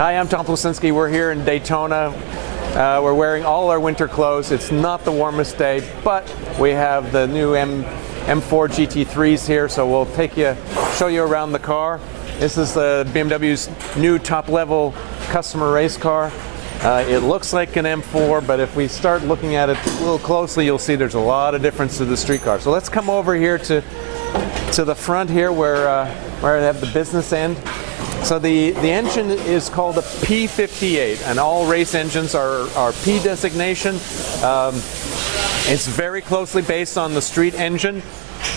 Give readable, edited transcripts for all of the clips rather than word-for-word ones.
Hi, I'm Tom Plucinsky. We're here in Daytona. We're wearing all our winter clothes. It's not the warmest day, but we have the new M4 GT3s here, so we'll show you around the car. This is the BMW's new top-level customer race car. It looks like an M4, but if we start looking at it a little closely, you'll see there's a lot of difference to the street car. So let's come over here to the front here where I have the business end. So the engine is called a P58, and all race engines are P designation. It's very closely based on the street engine.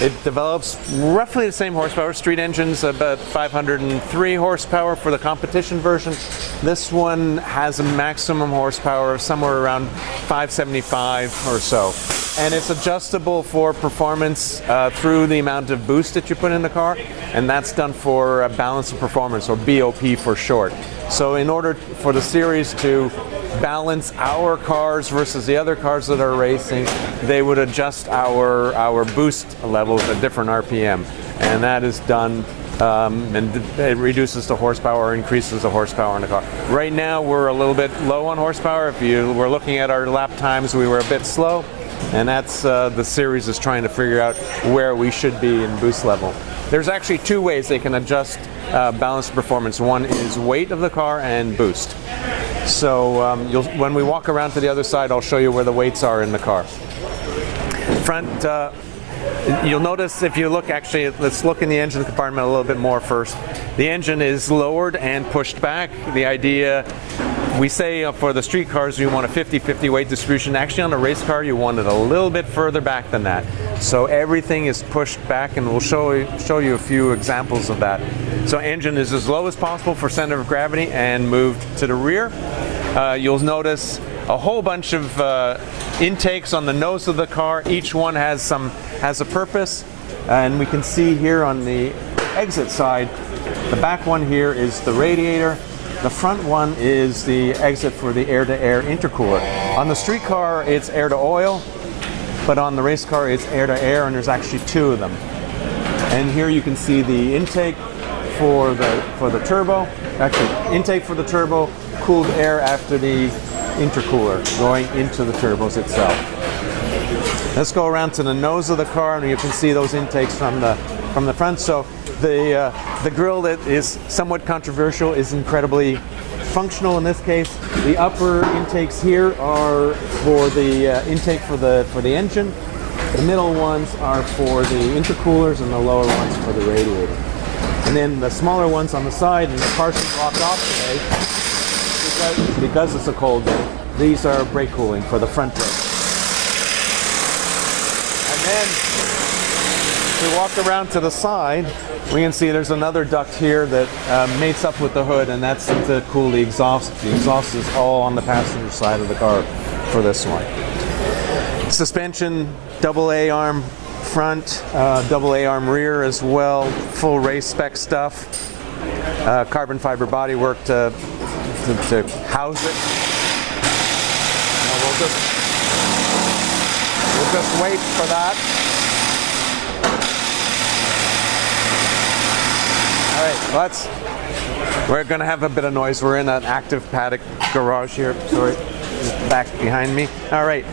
It develops roughly the same horsepower. Street engine's about 503 horsepower for the competition version. This one has a maximum horsepower of somewhere around 575 or so. And it's adjustable for performance through the amount of boost that you put in the car, and that's done for balance of performance, or BOP for short. So in order for the series to balance our cars versus the other cars that are racing, they would adjust our boost levels at different RPM, and that is done and it reduces the horsepower or increases the horsepower in the car. Right now we're a little bit low on horsepower. If you were looking at our lap times, we were a bit slow, and that's the series is trying to figure out where we should be in boost level. There's actually two ways they can adjust balance performance. One is weight of the car and boost. So when we walk around to the other side, I'll show you where the weights are in the car. Front, you'll notice if you look, actually, let's look in the engine compartment a little bit more first. The engine is lowered and pushed back. The idea, we say for the street cars you want a 50-50 weight distribution. Actually on a race car you want it a little bit further back than that. So everything is pushed back, and we'll show you a few examples of that. So engine is as low as possible for center of gravity and moved to the rear. You'll notice a whole bunch of intakes on the nose of the car. Each one has a purpose, and we can see here on the exit side, the back one here is the radiator. The front one is the exit for the air-to-air intercooler. On the street car, it's air-to-oil, but on the race car, it's air-to-air, and there's actually two of them. And here you can see the intake for the turbo. Actually, intake for the turbo, cooled air after the intercooler going into the turbos itself. Let's go around to the nose of the car, and you can see those intakes from the front. So the grille that is somewhat controversial is incredibly functional in this case. The upper intakes here are for the intake for the engine. The middle ones are for the intercoolers, and the lower ones for the radiator. And then the smaller ones on the side, and the partially blocked off today, because it's a cold day, these are brake cooling for the front brake. And then, if we walk around to the side, we can see there's another duct here that mates up with the hood, and that's to cool the exhaust. The exhaust is all on the passenger side of the car for this one. Suspension, double A-arm front, double A-arm rear as well, full race spec stuff, carbon fiber bodywork to house it. We'll just wait for that. All right, we're going to have a bit of noise. We're in an active paddock garage here. Sorry, back behind me. All right.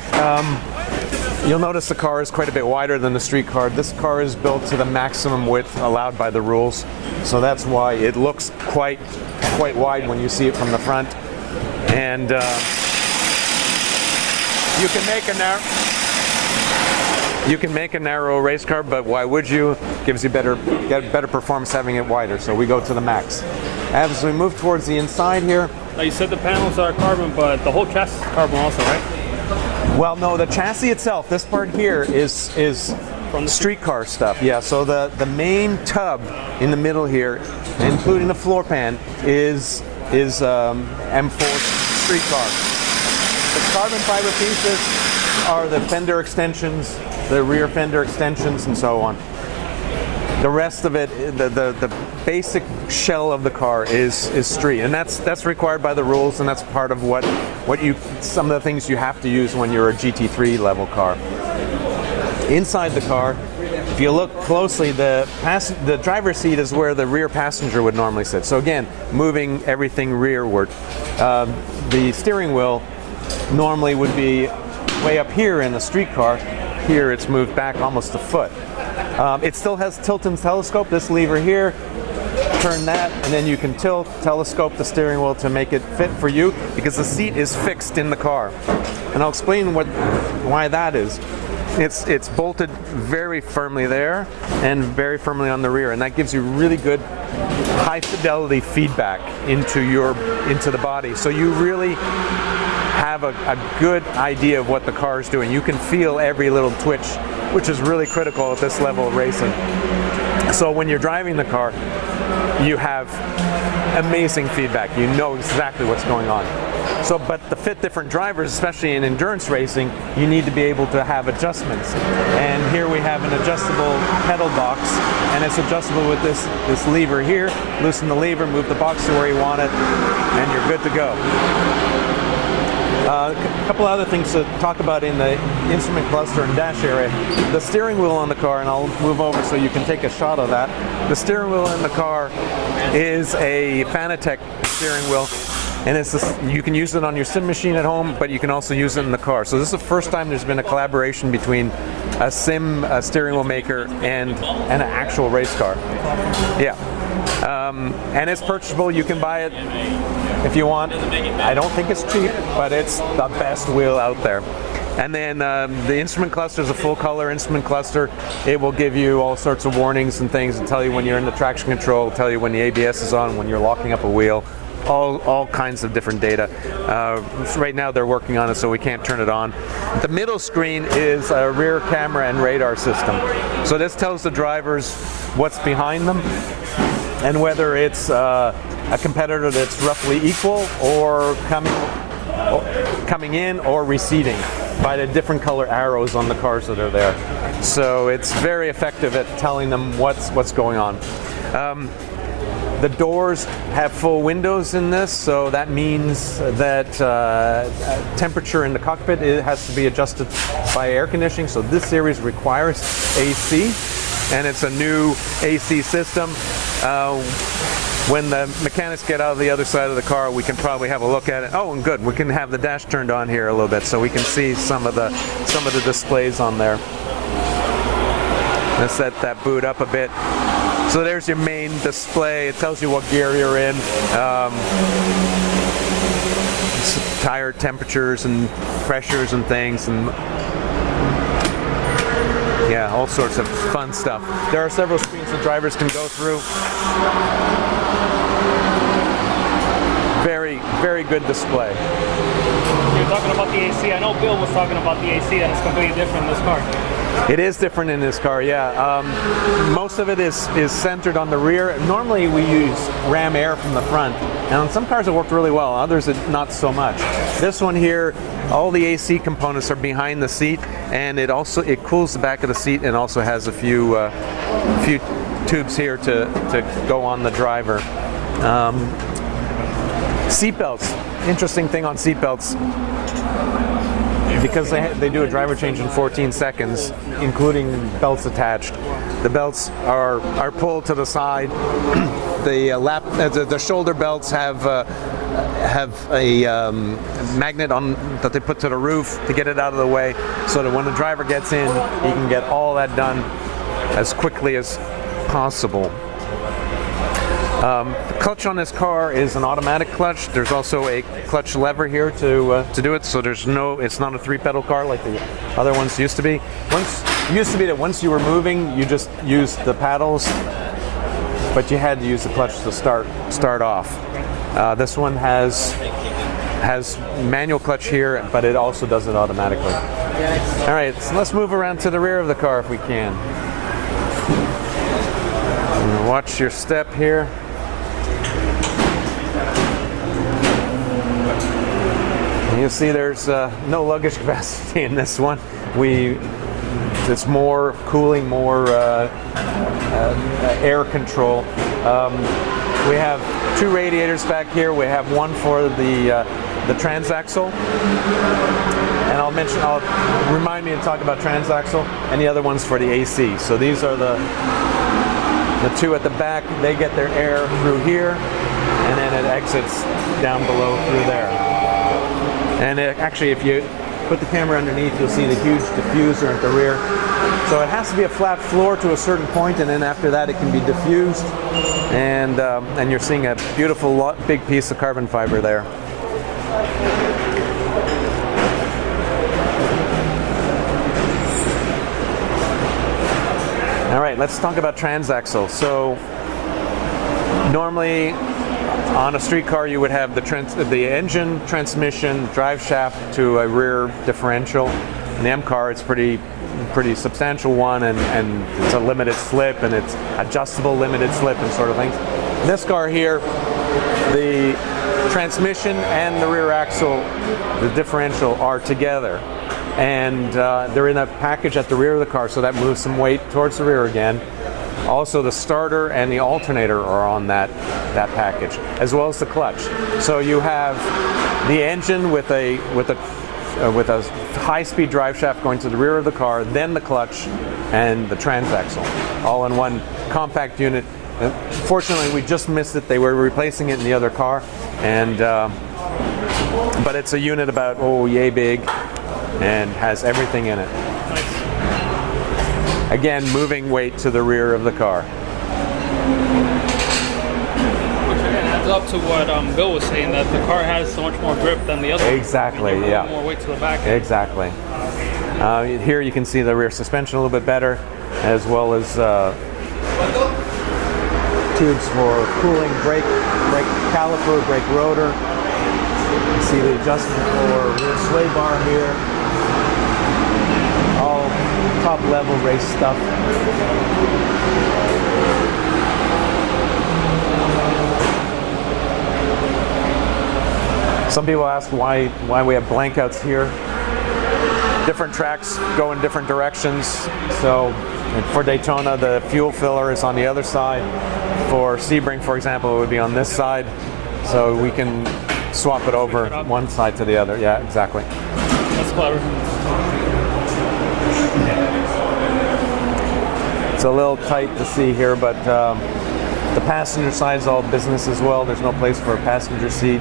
You'll notice the car is quite a bit wider than the street car. This car is built to the maximum width allowed by the rules, so that's why it looks quite wide when you see it from the front. And you can make a narrow race car, but why would you? Gives you better performance having it wider. So we go to the max. As we move towards the inside here, now you said the panels are carbon, but the whole chassis is carbon also, right? Well, no, the chassis itself, this part here is from the street car stuff. Yeah, so the main tub in the middle here, including the floor pan, is M4 street car. The carbon fiber pieces are the fender extensions, the rear fender extensions, and so on. The rest of it, the basic shell of the car is street, and that's required by the rules, and that's part of some of the things you have to use when you're a GT3 level car. Inside the car, if if you look closely, the driver's seat is where the rear passenger would normally sit. So again, moving everything rearward. The steering wheel normally would be way up here in the street car. Here it's moved back almost a foot. It still has tilt and telescope. This lever here, turn that, and then you can telescope the steering wheel to make it fit for you, because the seat is fixed in the car. And I'll explain why that is. It's bolted very firmly there and very firmly on the rear, and that gives you really good high fidelity feedback into the body. So you really have a good idea of what the car is doing. You can feel every little twitch, which is really critical at this level of racing. So when you're driving the car, you have amazing feedback. You know exactly what's going on. So, but to fit different drivers, especially in endurance racing, you need to be able to have adjustments. And here we have an adjustable pedal box, and it's adjustable with this lever here. Loosen the lever, move the box to where you want it, and you're good to go. A couple other things to talk about in the instrument cluster and dash area. The steering wheel on the car, and I'll move over so you can take a shot of that. The steering wheel in the car is a Fanatec steering wheel, and you can use it on your sim machine at home, but you can also use it in the car. So this is the first time there's been a collaboration between a steering wheel maker and an actual race car. Yeah. And it's purchasable. You can buy it if you want. I don't think it's cheap, but it's the best wheel out there. And then the instrument cluster is a full color instrument cluster. It will give you all sorts of warnings and things and tell you when you're in the traction control, tell you when the ABS is on, when you're locking up a wheel, all kinds of different data. Right now they're working on it, so we can't turn it on. The middle screen is a rear camera and radar system. So this tells the drivers what's behind them and whether it's a competitor that's roughly equal or coming in or receding by the different color arrows on the cars that are there. So it's very effective at telling them what's going on. The doors have full windows in this, so that means that temperature in the cockpit, it has to be adjusted by air conditioning. So this series requires AC, and it's a new AC system. When the mechanics get out of the other side of the car, we can probably have a look at it. Oh, and good, we can have the dash turned on here a little bit so we can see some of the displays on there. Let's set that boot up a bit. So there's your main display. It tells you what gear you're in, tire temperatures and pressures and things, and yeah, all sorts of fun stuff. There are several screens the drivers can go through. Very, very good display. You're talking about the AC. I know Bill was talking about the AC, and it's completely different in this car. It is different in this car, yeah. Most of it is centered on the rear. Normally we use ram air from the front, and on some cars it worked really well, others not so much. This one here, all the AC components are behind the seat, and it cools the back of the seat, and also has a few tubes here to go on the driver. Seat belts. Interesting thing on seat belts. Because they do a driver change in 14 seconds, including belts attached. The belts are pulled to the side. The shoulder belts have a magnet on that they put to the roof to get it out of the way, so that when the driver gets in, he can get all that done as quickly as possible. The clutch on this car is an automatic clutch. There's also a clutch lever here to do it, so it's not a 3-pedal car like the other ones used to be. It used to be that once you were moving, you just used the paddles, but you had to use the clutch to start off. This one has manual clutch here, but it also does it automatically. All right, so let's move around to the rear of the car if we can. Watch your step here. You'll see there's no luggage capacity in this one. It's more cooling, more air control. We have 2 radiators back here. We have one for the transaxle, And I'll remind me to talk about Transaxle and the other ones for the AC. So these are the two at the back. They get their air through here, and then it exits down below through there. And actually, if you put the camera underneath, you'll see the huge diffuser at the rear. So it has to be a flat floor to a certain point, and then after that it can be diffused. And you're seeing a beautiful big piece of carbon fiber there. All right, let's talk about Transaxle. So normally on a street car you would have the engine, transmission, drive shaft to a rear differential. In the M car it's pretty substantial one, and it's a limited slip, and it's adjustable limited slip and sort of things. In this car here, the transmission and the rear axle, the differential, are together. And they're in a package at the rear of the car, so that moves some weight towards the rear again. Also, the starter and the alternator are on that package, as well as the clutch. So you have the engine with a high-speed drive shaft going to the rear of the car, then the clutch and the transaxle, all in one compact unit. Fortunately, we just missed it. They were replacing it in the other car, and but it's a unit about yay big, and has everything in it. Nice. Again, moving weight to the rear of the car. Which again adds up to what Bill was saying, that the car has so much more grip than the other. Exactly, yeah. More weight to the back. Exactly. Here you can see the rear suspension a little bit better, as well as tubes for cooling, brake caliper, brake rotor. You see the adjustment for rear sway bar here. All top level race stuff. Some people ask why we have blankouts here. Different tracks go in different directions. So for Daytona, the fuel filler is on the other side. For Sebring, for example, it would be on this side. So we can swap it over one side to the other. Yeah, exactly. That's clever. It's a little tight to see here, but the passenger side is all business as well. There's no place for a passenger seat.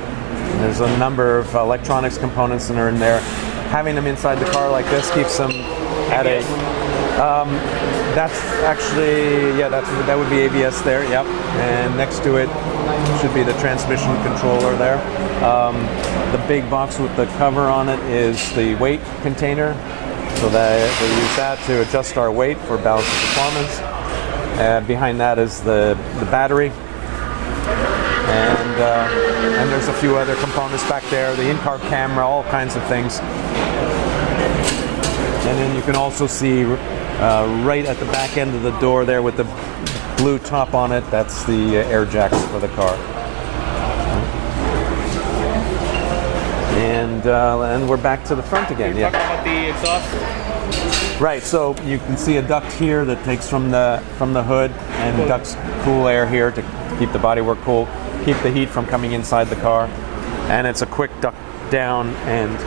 There's a number of electronics components that are in there. Having them inside the car like this keeps them at a... that's actually, yeah, that would be ABS there, yep. And next to it should be the transmission controller there. The big box with the cover on it is the weight container. So that we use that to adjust our weight for balance of performance. Behind that is the battery. And there's a few other components back there, the in-car camera, all kinds of things. And then you can also see right at the back end of the door there with the blue top on it, that's the air jacks for the car. And we're back to the front again. You're talking about the exhaust? Right, so you can see a duct here that takes from the hood and ducts cool air here to keep the bodywork cool, keep the heat from coming inside the car. And it's a quick duct down and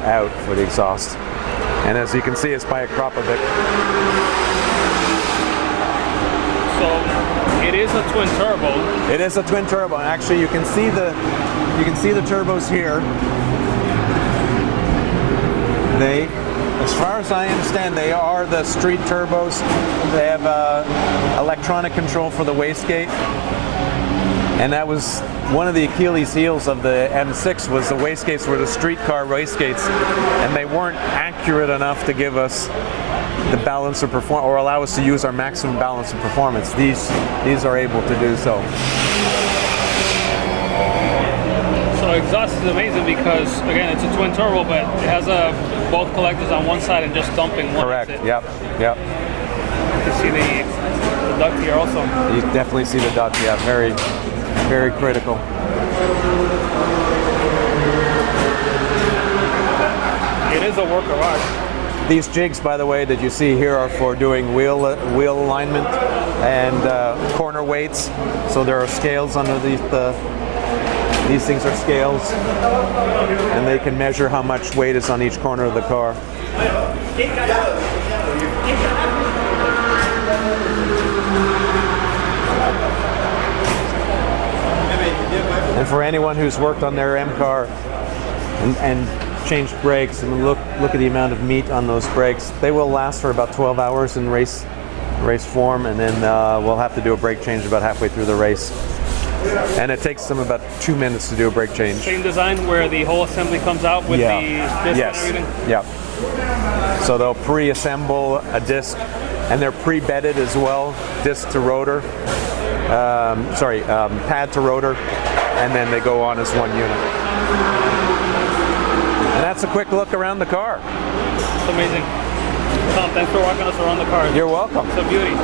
out for the exhaust. And as you can see, it's by a crop of it. So it is a twin turbo. It is a twin turbo. Actually, you can see the turbos here. They, as far as I understand, they are the street turbos. They have electronic control for the wastegate. And that was one of the Achilles heels of the M6, was the wastegates were the street car wastegates, and they weren't accurate enough to give us the balance of performance, or allow us to use our maximum balance of performance. These are able to do so. So exhaust is amazing because, again, it's a twin turbo, but it has both collectors on one side and just dumping one. Correct. Exit. Yep. You can see the duct here also. You definitely see the duct. Yeah, very, very critical. It is a work of art. These jigs, by the way, that you see here are for doing wheel alignment and corner weights. So there are scales underneath These things are scales, and they can measure how much weight is on each corner of the car. And for anyone who's worked on their M car and changed brakes and look at the amount of meat on those brakes, they will last for about 12 hours in race form, and then we'll have to do a brake change about halfway through the race. And it takes them about 2 minutes to do a brake change. Same design where the whole assembly comes out with the disc and everything? Yeah. So they'll pre-assemble a disc, and they're pre-bedded as well, disc to rotor. Pad to rotor, and then they go on as one unit. And that's a quick look around the car. It's amazing. Tom, thanks for walking us around the car. You're welcome. It's a beauty.